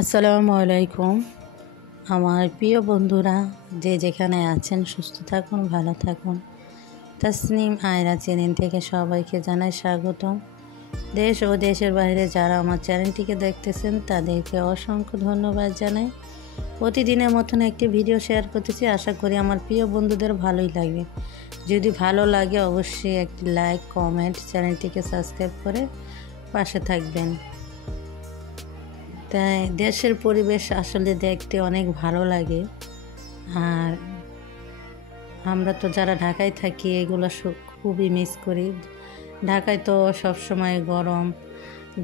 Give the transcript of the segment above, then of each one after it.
আসসালামু আলাইকুম। আমার প্রিয় বন্ধুরা যে যেখানে আছেন সুস্থ থাকুন, ভালো থাকুন। তাসনিম আয়রা চ্যানেল থেকে সবাইকে জানাই স্বাগতম। দেশ ও দেশের বাইরে যারা আমার চ্যানেলটিকে দেখতেছেন তাদেরকে অসংখ্য ধন্যবাদ জানাই। প্রতিদিনের মতন একটি ভিডিও শেয়ার করতেছি, আশা করি আমার প্রিয় বন্ধুদের ভালোই লাগবে। যদি ভালো লাগে অবশ্যই একটি লাইক, কমেন্ট, চ্যানেলটিকে সাবস্ক্রাইব করে পাশে থাকবেন। তাই দেশের পরিবেশ আসলে দেখতে অনেক ভালো লাগে। আর আমরা তো যারা ঢাকায় থাকি এগুলো খুবই মিস করি। ঢাকায় তো সবসময় গরম,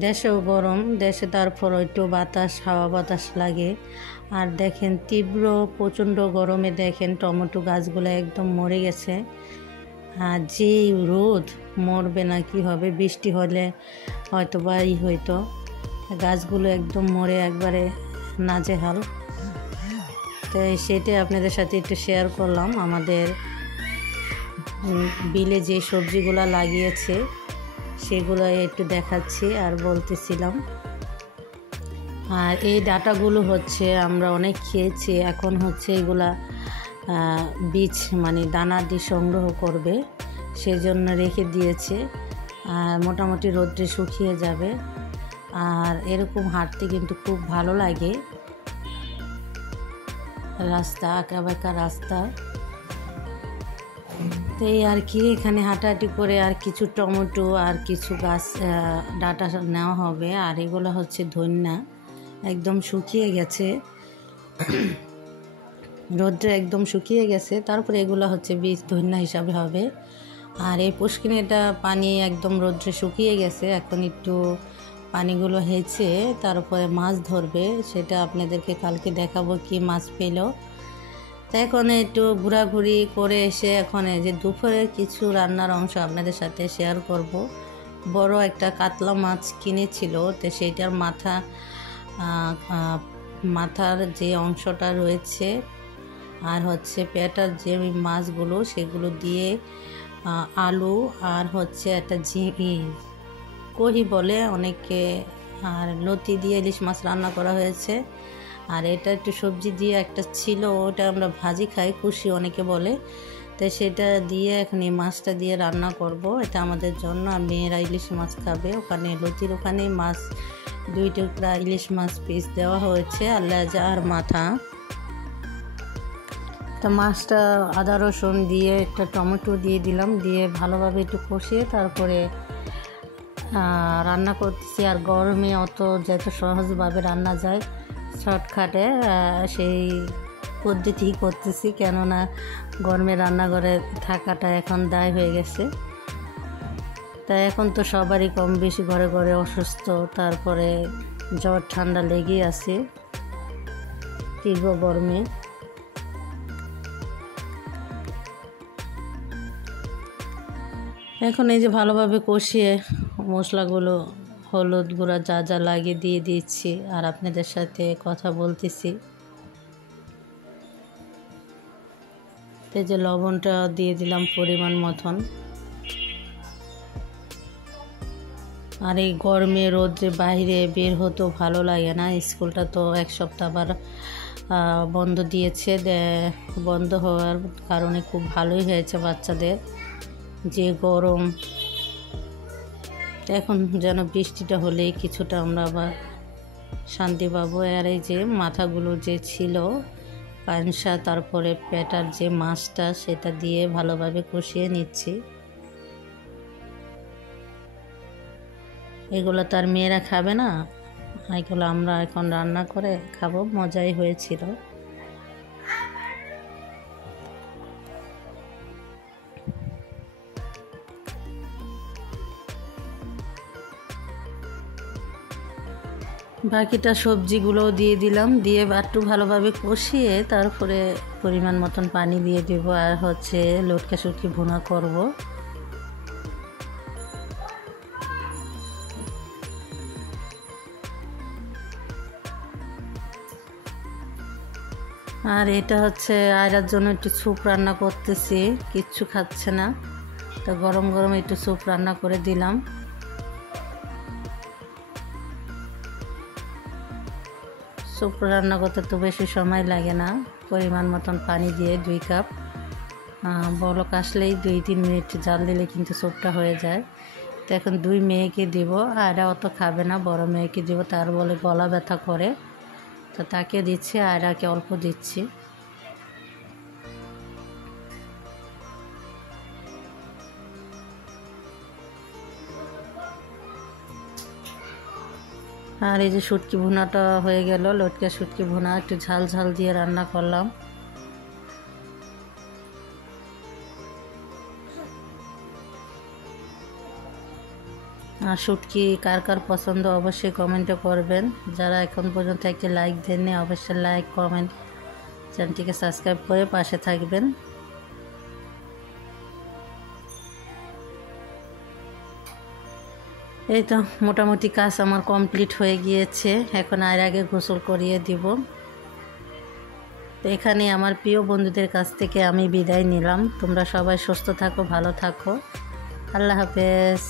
দেশেও গরম, দেশে তারপর একটু বাতাস, হাওয়া বাতাস লাগে। আর দেখেন তীব্র প্রচণ্ড গরমে দেখেন টমেটো গাছগুলো একদম মরে গেছে। আর যে রোদ, মরবে না কি হবে, বৃষ্টি হলে হয়তো হইতো, গাছগুলো একদম মরে একবারে নাজেহাল। তাই সেটাই আপনাদের সাথে একটু শেয়ার করলাম। আমাদের বিলে যে সবজিগুলো লাগিয়েছে সেগুলো একটু দেখাচ্ছি আর বলতেছিলাম। আর এই ডাঁটাগুলো হচ্ছে আমরা অনেক খেয়েছি, এখন হচ্ছে এগুলা বীজ মানে দানা দিয়ে সংগ্রহ করবে, সেজন্য রেখে দিয়েছে। আর মোটামুটি রোদ্রে শুকিয়ে যাবে। আর এরকম হাঁটতে কিন্তু খুব ভালো লাগে, রাস্তা আঁকা বাঁকা রাস্তা। তো এই আর কি, এখানে হাঁটাহাঁটি করে আর কিছু টমেটো আর কিছু গাছ ডাঁটা নেওয়া হবে। আর এগুলো হচ্ছে ধনিয়া, একদম শুকিয়ে গেছে, রোদ্রে একদম শুকিয়ে গেছে। তারপরে এগুলো হচ্ছে বীজ ধনিয়া হিসাবে হবে। আর এই পুষ্কিনিটা পানি একদম রোদ্রে শুকিয়ে গেছে, এখন একটু পানিগুলো হেঁচে তারপরে মাছ ধরবে, সেটা আপনাদেরকে কালকে দেখাবো কি মাছ পেল। তো এখন একটু ঘোরাঘুরি করে এসে এখন এই যে দুপুরের কিছু রান্নার অংশ আপনাদের সাথে শেয়ার করব। বড় একটা কাতলা মাছ কিনেছিল, তো সেইটার মাথার যে অংশটা রয়েছে আর হচ্ছে পেটার যে মাছগুলো সেগুলো দিয়ে আলু আর হচ্ছে একটা কহি বলে অনেকে, আর লতি দিয়ে ইলিশ মাছ রান্না করা হয়েছে। আর এটা একটু সবজি দিয়ে একটা ছিল, ওটা আমরা ভাজি খাই, কুশি অনেকে বলে। তাই সেটা দিয়ে এখন এই মাছটা দিয়ে রান্না করব, এটা আমাদের জন্য। আর মেয়েরা ইলিশ মাছ খাবে, ওখানে লতির ওখানে মাছ 2 টুকরা ইলিশ মাছ পিস দেওয়া হয়েছে, আর লেজা আর মাথা। তো মাছটা আদা রসুন দিয়ে একটা টমেটো দিয়ে দিলাম, দিয়ে ভালোভাবে একটু কষিয়ে তারপরে রান্না করতেছি। আর গরমে অত যত সহজভাবে রান্না যায় শর্টকাটে সেই পদ্ধতি করতেছি, কেননা গরমে রান্নাঘরে থাকাটা এখন দায় হয়ে গেছে। তাই এখন তো সবারই কম বেশি ঘরে ঘরে অসুস্থ, তারপরে জ্বর ঠান্ডা লেগেই আছে তীব্র গরমে। এখন এই যে ভালোভাবে কষিয়ে মশলাগুলো, হলুদ গুঁড়া যা যা লাগে দিয়ে দিচ্ছি, আর আপনাদের সাথে কথা বলতেছি। এই যে লবণটা দিয়ে দিলাম পরিমাণ মতন। আর এই গরমে রোদ্রে বাইরে বের হতেও ভালো লাগে না, স্কুলটা তো 1 সপ্তাহ আবার বন্ধ দিয়েছে। বন্ধ হওয়ার কারণে খুব ভালোই হয়েছে বাচ্চাদের, যে গরম। এখন যেন বৃষ্টিটা হলেই কিছুটা আমরা আবার শান্তি পাবো। আর এই যে মাথাগুলো যে ছিল পানসা, তারপরে পেটার যে মাছটা সেটা দিয়ে ভালোভাবে কষিয়ে নিচ্ছি। এগুলো তার মেয়েরা খাবে না, এগুলো আমরা এখন রান্না করে খাবো, মজাই হয়েছিল। বাকিটা সবজিগুলোও দিয়ে দিলাম, দিয়ে একটু ভালোভাবে কষিয়ে তারপরে পরিমাণ মতন পানি দিয়ে দেবো। আর হচ্ছে লটকা শুটকি ভুনা করব। আর এটা হচ্ছে আয়রার জন্য একটু স্যুপ রান্না করতেছি, কিচ্ছু খাচ্ছে না, তো গরম গরম একটু স্যুপ রান্না করে দিলাম। স্যুপ রান্না করতে তো বেশি সময় লাগে না, পরিমাণ মতন পানি দিয়ে 2 কাপ, বলক আসলেই 2-3 মিনিট জাল দিলে কিন্তু স্যুপটা হয়ে যায়। তো এখন 2 মেয়েকে দিব, আয়রা অত খাবে না, বড় মেয়েকে দিব, তার বলে গলা ব্যথা করে, তো তাকে দিচ্ছি, আয়রাকে অল্প দিচ্ছি। আর এই যে শুটকি ভুনাটা হয়ে গেল, লটকা শুটকি ভুনা একটু ঝাল ঝাল দিয়ে রান্না করলাম। আর শুটকি কার কার পছন্দ অবশ্যই কমেন্টে করবেন। যারা এখন পর্যন্ত একটি লাইক দেননি অবশ্যই লাইক, কমেন্ট, চ্যানেলটিকে সাবস্ক্রাইব করে পাশে থাকবেন। এই তো মোটামুটি কাজ আমার কমপ্লিট হয়ে গিয়েছে, এখন আর আগে গোসল করিয়ে দিব। তো এখানে আমার প্রিয় বন্ধুদের কাছ থেকে আমি বিদায় নিলাম। তোমরা সবাই সুস্থ থাকো, ভালো থাকো, আল্লাহ হাফেজ।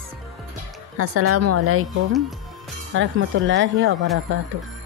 আসসালামু আলাইকুম ওয়া রাহমাতুল্লাহি ওয়া বারাকাতুহু।